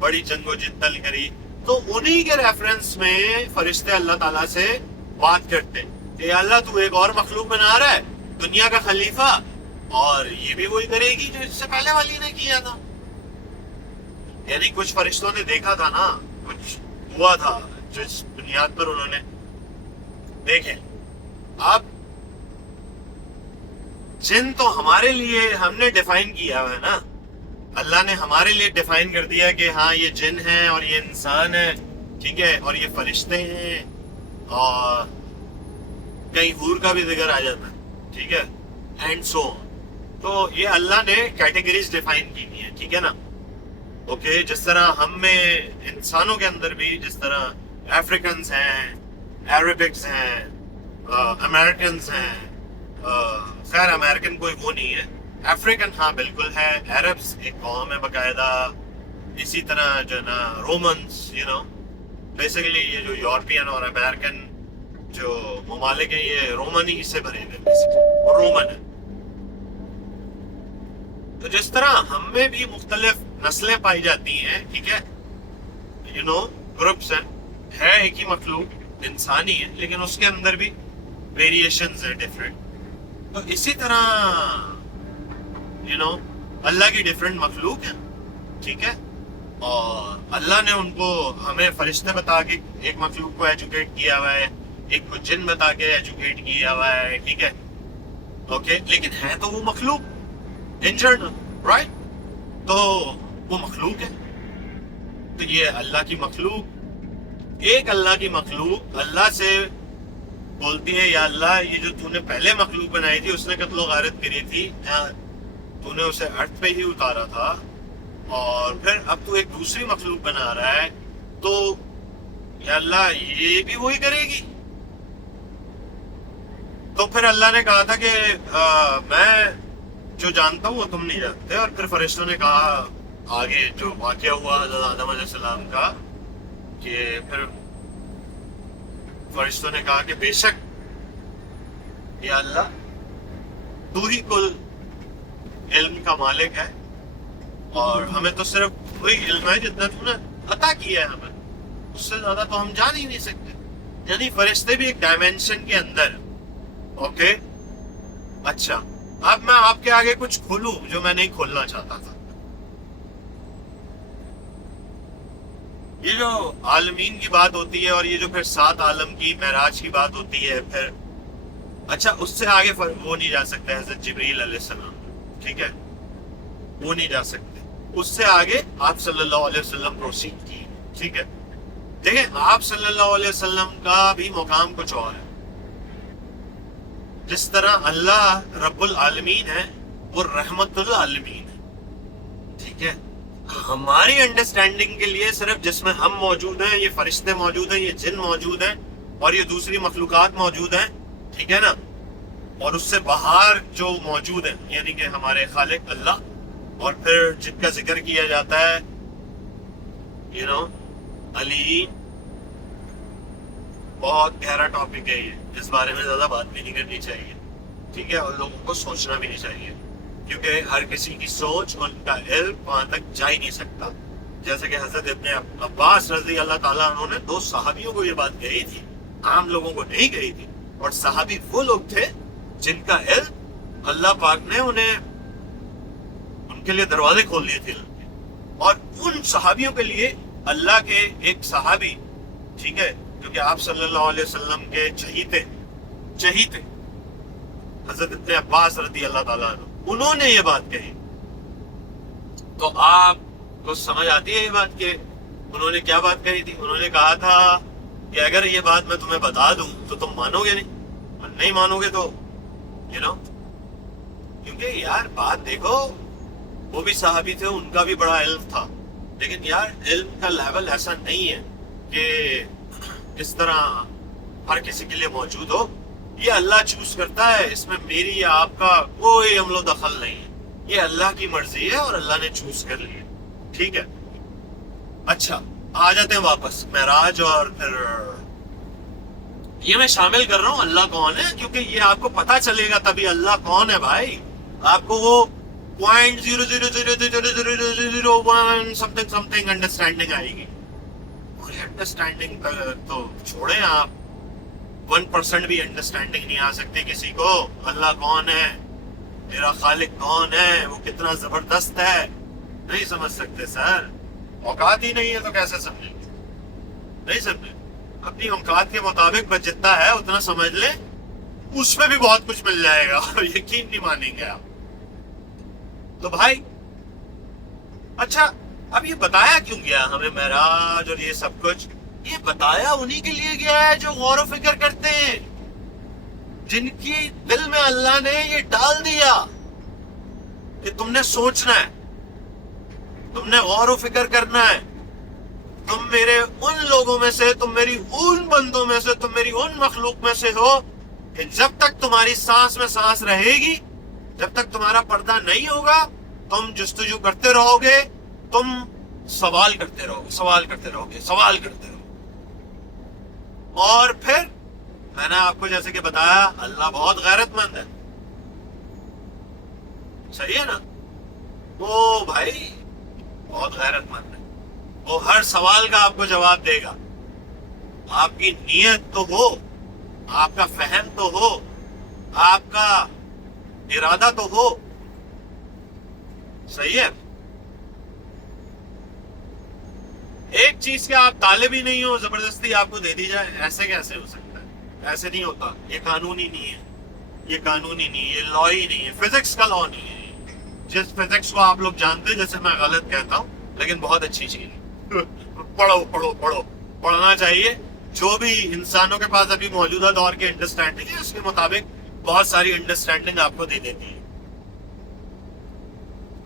بڑی جنگ و جدل کری. تو انہی کے ریفرنس میں فرشتے اللہ تعالیٰ سے بات کرتے کہ اللہ تو ایک اور مخلوق بنا رہا ہے دنیا کا خلیفہ, اور یہ بھی وہی کرے گی جو اس سے پہلے والی نے کیا تھا. یعنی کچھ فرشتوں نے دیکھا تھا نا, کچھ ہوا تھا جس بنیاد پر انہوں نے دیکھیں. اب جن تو ہمارے لیے ہم نے ڈیفائن کیا ہے نا, اللہ نے ہمارے لیے ڈیفائن کر دیا کہ ہاں یہ جن ہے اور یہ انسان ہے. ٹھیک ہے, اور یہ فرشتے ہیں, اور کئی حور کا بھی ذکر آ جاتا ہے. ٹھیک ہے, اینڈ سو, تو یہ اللہ نے کیٹیگریز ڈیفائن کی ہیں. ٹھیک ہے نا, اوکے, جس طرح ہم میں انسانوں کے اندر بھی, جس طرح افریقنز ہیں, عربکس ہیں, امریکنز ہیں, خیر امریکن کوئی وہ نہیں ہے، افریقن ہاں بالکل ہے، عربس ایک قوم ہے باقاعدہ، اسی طرح جو ہے نا رومنس، بیسیکلی یہ جو یورپین اور امریکن جو ممالک ہیں یہ رومنی سے بنے ہوئے اور رومن ہے. تو جس طرح ہم میں بھی مختلف نسلیں پائی جاتی ہیں، ٹھیک ہے، گروپس ہیں، ہے ایک ہی مخلوق انسانی ہے لیکن اس کے اندر بھی ویریشنز ہیں ڈفرینٹ. تو اسی طرح اللہ کی ڈفرینٹ مخلوق ہیں، ٹھیک ہے، اور اللہ نے ان کو ہمیں فرشتے بتا کے ایک مخلوق کو ایجوکیٹ کیا ہوا ہے، ایک کو جن بتا کے ایجوکیٹ کیا ہوا ہے، ٹھیک ہے، اوکے، لیکن ہے تو وہ مخلوق ان جنرل، رائٹ؟ تو وہ مخلوق ہے. تو یہ اللہ کی مخلوق، ایک اللہ کی مخلوق اللہ سے بولتی ہے یا اللہ یہ جو تو نے پہلے مخلوق بنائی تھی اس نے قتل و غارت کری تھی، تو نے اسے ارتھ پہ ہی اتارا تھا اور پھر اب تو ایک دوسری مخلوق بنا رہا ہے، تو یا اللہ یہ بھی وہی کرے گی؟ تو پھر اللہ نے کہا تھا کہ میں جو جانتا ہوں وہ تم نہیں جانتے. اور پھر فرشتوں نے کہا آگے جو واقعہ ہوا حضرت آدم علیہ السلام کا، کہ پھر فرشتوں نے کہا کہ بے شک یا اللہ تو ہی کل علم کا مالک ہے اور ہمیں تو صرف وہی علم ہے جتنا تو نے عطا کیا ہے ہمیں، اس سے زیادہ تو ہم جان ہی نہیں سکتے. یعنی فرشتے بھی ایک ڈائمینشن کے اندر. اوکے، اچھا اب میں آپ کے آگے کچھ کھولوں جو میں نہیں کھولنا چاہتا تھا. یہ جو عالمین کی بات ہوتی ہے اور یہ جو پھر 7 عالم کی معراج کی بات ہوتی ہے، پھر اچھا اس سے آگے وہ نہیں جا سکتے حضرت جبریل علیہ السلام، ٹھیک ہے، وہ نہیں جا سکتے. اس سے آگے آپ صلی اللہ علیہ وسلم پروسیڈ کی، ٹھیک ہے. دیکھیں آپ صلی اللہ علیہ وسلم کا بھی مقام کچھ اور ہے. جس طرح اللہ رب العالمین ہے وہ رحمت العالمین ہے، ٹھیک ہے. ہماری انڈرسٹینڈنگ کے لیے صرف جس میں ہم موجود ہیں، یہ فرشتے موجود ہیں، یہ جن موجود ہیں اور یہ دوسری مخلوقات موجود ہیں، ٹھیک ہے نا، اور اس سے باہر جو موجود ہیں یعنی کہ ہمارے خالق اللہ، اور پھر جن کا ذکر کیا جاتا ہے علی. بہت گہرا ٹاپک ہے یہ، اس بارے میں زیادہ بات بھی نہیں کرنی چاہیے، ٹھیک ہے، اور لوگوں کو سوچنا بھی نہیں چاہیے کیونکہ ہر کسی کی سوچ اور ان کا علم وہاں تک جا ہی نہیں سکتا. جیسے کہ حضرت ابن عباس رضی اللہ تعالیٰ عنہ نے 2 صحابیوں کو یہ بات کہی تھی، عام لوگوں کو نہیں کہی تھی. اور صحابی وہ لوگ تھے جن کا علم اللہ پاک نے ان کے لیے دروازے کھول دیے تھے. اور ان صحابیوں کے لیے اللہ کے ایک صحابی، ٹھیک ہے، جو کہ آپ صلی اللہ علیہ وسلم کے چہیتے حضرت ابن عباس رضی اللہ تعالیٰ عنہ، انہوں نے یہ بات کہی. تو آپ کو سمجھ آتی ہے یہ بات کہ انہوں نے کیا بات کہی تھی؟ انہوں نے کہا تھا کہ اگر یہ بات میں تمہیں بتا دوں تو تم مانو گے نہیں، اور نہیں مانو گے تو کیونکہ یار بات دیکھو، وہ بھی صحابی تھے، ان کا بھی بڑا علم تھا، لیکن یار علم کا لیول ایسا نہیں ہے کہ اس طرح ہر کسی کے لیے موجود ہو. یہ اللہ چوز کرتا ہے، اس میں میری یا آپ کا کوئی عمل و دخل نہیں ہے. یہ اللہ کی مرضی ہے اور اللہ نے چوز کر لی ہے، ٹھیک ہے. اچھا آ جاتے ہیں واپس معراج. اور پھر یہ میں شامل کر رہا ہوں اللہ کون ہے کیونکہ یہ آپ کو پتا چلے گا تبھی اللہ کون ہے بھائی. آپ کو وہ 0.0000001 سمتھنگ انڈرسٹینڈنگ آئے گی. اور انڈرسٹینڈنگ تو چھوڑیں آپ، 1% بھی انڈرسٹینڈنگ نہیں آ سکتی کسی کو. اللہ کون ہے، میرا خالق کون ہے، وہ کتنا زبردست ہے، نہیں سمجھ سکتے سر. اوقات ہی نہیں ہے تو کیسے سمجھیں گے؟ نہیں سمجھے. اپنی اوقات کے مطابق بس جتنا ہے اتنا سمجھ لیں، اس میں بھی بہت کچھ مل جائے گا، یقین نہیں مانیں گے آپ. تو بھائی اچھا اب یہ بتایا کیوں گیا ہمیں معراج اور یہ سب کچھ؟ یہ بتایا انہی کے لیے گیا ہے جو غور و فکر کرتے ہیں، جن کی دل میں اللہ نے یہ ڈال دیا کہ تم نے سوچنا ہے، تم نے غور و فکر کرنا ہے. تم میرے ان لوگوں میں سے، تم میری ان بندوں میں سے، تم میری ان مخلوق میں سے ہو کہ جب تک تمہاری سانس میں سانس رہے گی، جب تک تمہارا پردہ نہیں ہوگا، تم جستجو کرتے رہو گے، تم سوال کرتے رہو گے، سوال کرتے رہو گے، سوال کرتے رہو گے۔ اور پھر میں نے آپ کو جیسے کہ بتایا، اللہ بہت غیرت مند ہے، صحیح ہے نا؟ وہ بھائی بہت غیرت مند ہے، وہ ہر سوال کا آپ کو جواب دے گا۔ آپ کی نیت تو ہو، آپ کا فہم تو ہو، آپ کا ارادہ تو ہو، صحیح ہے؟ ایک چیز کے آپ طالب ہی نہیں ہو، زبردستی آپ کو دے دی جائے، ایسے کیسے ہو سکتا ہے؟ ایسے نہیں ہوتا، یہ قانونی نہیں ہے، یہ قانونی نہیں ہے، یہ لا ہی نہیں ہے، فزکس کا لا نہیں ہے۔ جس فزکس کو آپ لوگ جانتے ہیں، جیسے میں غلط کہتا ہوں، لیکن بہت اچھی چیز ہے۔ پڑھو پڑھو پڑھو، پڑھنا چاہیے۔ جو بھی انسانوں کے پاس ابھی موجودہ دور کی انڈرسٹینڈنگ ہے، اس کے مطابق بہت ساری انڈرسٹینڈنگ آپ کو دے دیتی ہے۔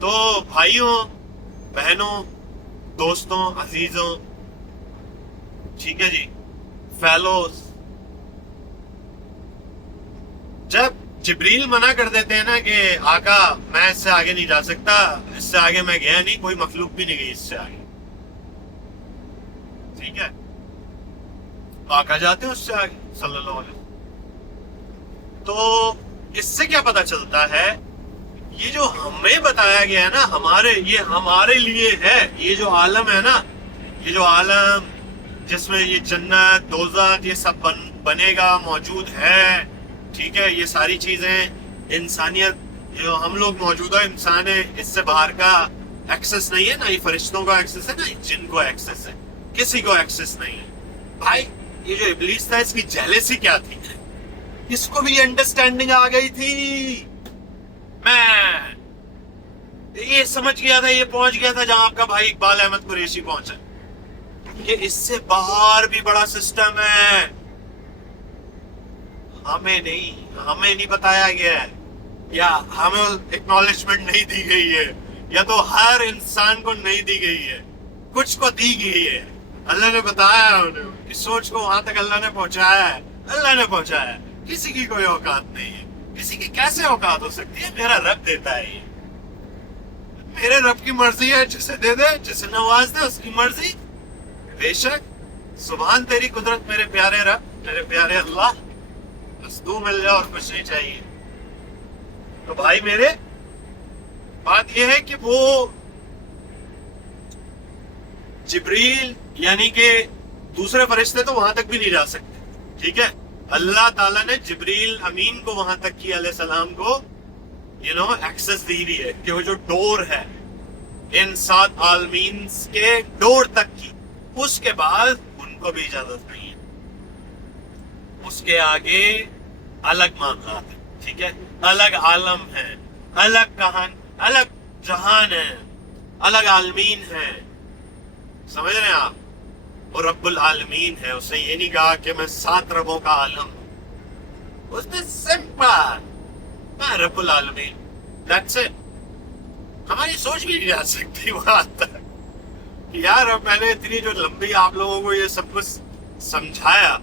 تو بھائیوں، بہنوں، دوستوں، عزیزوں، ٹھیک ہے جی، فیلوز، جب جبریل منع کر دیتے ہیں نا کہ آقا میں اس سے آگے نہیں جا سکتا، اس سے آگے میں گیا نہیں، کوئی مخلوق بھی نہیں گئی اس سے آگے، ٹھیک ہے، آقا جاتے ہیں اس سے آگے صلی اللہ علیہ وسلم۔ تو اس سے کیا پتا چلتا ہے؟ یہ جو ہمیں بتایا گیا ہے نا، یہ ہمارے لیے ہے، یہ جو عالم ہے نا، یہ جو عالم جس میں یہ جنت، دوزخ، یہ سب بنے گا، موجود ہے، ٹھیک ہے، یہ ساری چیزیں، انسانیت، جو ہم لوگ موجودہ انسان ہیں، اس سے باہر کا ایکسس نہیں ہے، نہ یہ فرشتوں کا ایکسس ہے، نہ جن کو ایکسس ہے، کسی کو ایکسس نہیں ہے۔ بھائی یہ جو ابلیس تھا، اس کی جیلسی کیا تھی؟ اس کو بھی انڈرسٹینڈنگ آ گئی تھی، میں یہ سمجھ گیا تھا، یہ پہنچ گیا تھا جہاں آپ کا بھائی اقبال احمد قریشی پہنچا، کہ اس سے باہر بھی بڑا سسٹم ہے، ہمیں نہیں بتایا گیا ہے، یا ہمیں اکنالجمنٹ نہیں دی گئی ہے، یا تو ہر انسان کو نہیں دی گئی ہے، کچھ کو دی گئی ہے، اللہ نے بتایا ہے انہیں، اس سوچ کو وہاں تک اللہ نے پہنچایا ہے، اللہ نے پہنچایا ہے۔ کسی کی کوئی اوقات نہیں ہے، کسی کی کیسے اوقات ہو سکتی ہے؟ میرا رب دیتا ہے، یہ میرے رب کی مرضی ہے، جسے دے دے، جسے نواز دے، اس کی مرضی، بے شک۔ سبحان تیری قدرت میرے پیارے رب، میرے پیارے اللہ، بس تو مل جائے اور کچھ نہیں چاہیے۔ تو بھائی میرے، بات یہ ہے کہ وہ جبریل یعنی کہ دوسرے فرشتے تو وہاں تک بھی نہیں جا سکتے، ٹھیک ہے، اللہ تعالیٰ نے جبریل امین کو وہاں تک کی، علیہ السلام کو ایکسس دی ہوئی ہے، کہ وہ جو ڈور ہے ان 7 عالمین کے ڈور تک کی، اس کے بعد ان کو بھی اجازت نہیں ہے، اس کے آگے الگ معاملات ہیں، ٹھیک ہے، الگ عالم ہے، الگ الگ جہان ہے، الگ عالمین ہے، سمجھ رہے ہیں آپ؟ وہ رب العالمین ہے، اس نے یہ نہیں کہا کہ میں 7 ربوں کا عالم ہوں، اس نے سمپل میں رب العالمین، that's it۔ ہماری سوچ بھی نہیں جا سکتی وہاں تک، یار اب میں نے اتنی جو لمبی آپ لوگوں کو یہ سب کچھ سمجھایا،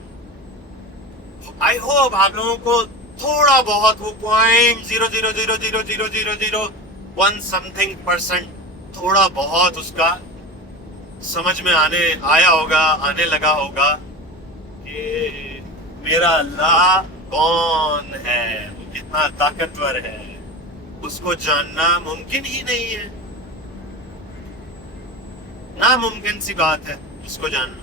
آئی ہوپ آپ لوگوں کو تھوڑا بہت وہ 0.0000001 سم تھنگ % تھوڑا بہت اس کا سمجھ میں آیا ہوگا، آنے لگا ہوگا کہ میرا اللہ کون ہے، وہ کتنا طاقتور ہے، اس کو جاننا ممکن ہی نہیں ہے، ناممکن سی بات ہے اس کو جاننا۔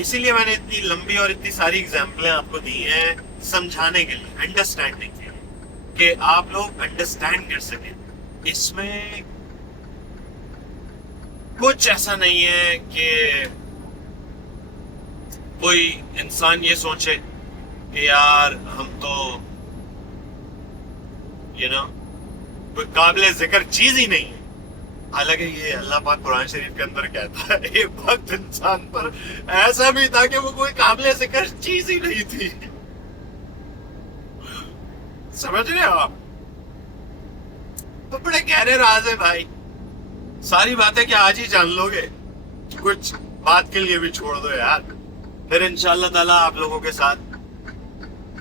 اسی لیے میں نے اتنی لمبی اور اتنی ساری اگزامپلیں آپ کو دی ہیں، سمجھانے کے لیے، انڈرسٹینڈنگ کے لیے، کہ آپ لوگ انڈرسٹینڈ کر سکیں۔ اس میں کچھ ایسا نہیں ہے کہ کوئی انسان یہ سوچے کہ یار ہم تو کوئی قابل ذکر چیز ہی نہیں ہے، حالانکہ یہ اللہ پاک قرآن شریف کے اندر کہتا ہے ایک وقت انسان پر ایسا بھی تھا کہ وہ کوئی قابل ذکر چیز ہی نہیں تھی، سمجھ رہے ہو آپ؟ تو بڑے گہرے راز ہیں بھائی، ساری باتیں کیا آج ہی جان لو گے؟ کچھ بات کے لیے بھی چھوڑ دو یار، پھر انشاءاللہ تعالیٰ آپ لوگوں کے ساتھ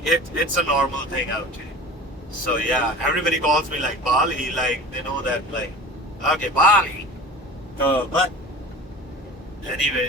it's a normal thing out here. So yeah, everybody calls me like Bali, like they know that like okay Bali. But anyway,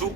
2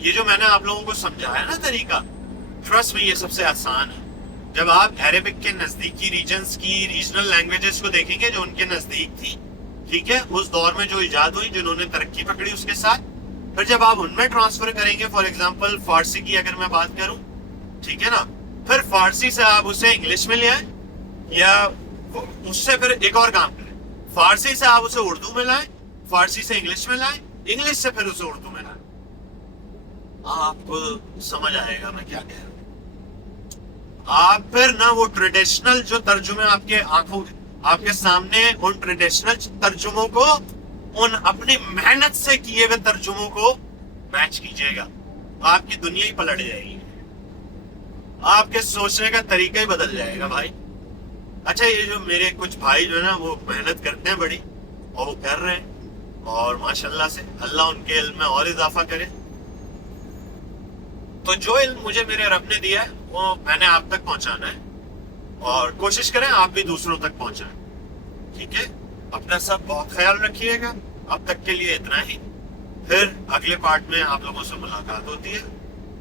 یہ جو میں نے آپ لوگوں کو سمجھایا نا طریقہ، ٹرسٹ میں یہ سب سے آسان ہے. جب آپ عربک کے نزدیکی ریجنز کی ریجنل لینگویجز کو دیکھیں گے جو ان کے نزدیک تھی، ٹھیک ہے، اس دور میں جو ایجاد ہوئی، جنہوں نے ترقی پکڑی اس کے ساتھ، پھر جب آپ ان میں ٹرانسفر کریں گے، فار ایگزامپل فارسی کی اگر میں بات کروں، ٹھیک ہے نا، پھر فارسی سے آپ اسے انگلش میں لے آئیں، یا اس سے پھر ایک اور کام کریں، فارسی سے آپ اسے اردو میں لائیں، فارسی سے انگلش میں لائیں، انگلش سے پھر اسے اردو میں لائیں. آپ کو سمجھ آئے گا میں کیا کہہ رہا ہوں. آپ پھر نہ وہ ٹریڈیشنل جو ترجمے آپ کے آنکھوں آپ کے سامنے، ان ٹریڈیشنل ترجموں کو ان اپنی محنت سے کیے ہوئے ترجموں کو میچ کیجئے گا، آپ کی دنیا ہی پلٹ جائے گی، آپ کے سوچنے کا طریقہ ہی بدل جائے گا بھائی. اچھا، یہ جو میرے کچھ بھائی جو ہے نا وہ محنت کرتے ہیں بڑی، اور وہ کر رہے ہیں، اور ماشاءاللہ سے اللہ ان کے علم میں اور اضافہ کرے. تو جو علم مجھے میرے رب نے دیا ہے وہ میں نے آپ تک پہنچانا ہے، اور کوشش کریں آپ بھی دوسروں تک پہنچائیں. ٹھیک ہے، اپنا سب بہت خیال رکھیے گا. اب تک کے لیے اتنا ہی، پھر اگلے پارٹ میں آپ لوگوں سے ملاقات ہوتی ہے.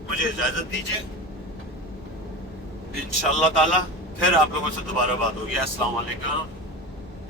مجھے اجازت دیجیے، انشاءاللہ تعالی پھر آپ لوگوں سے دوبارہ بات ہوگی. السلام علیکم.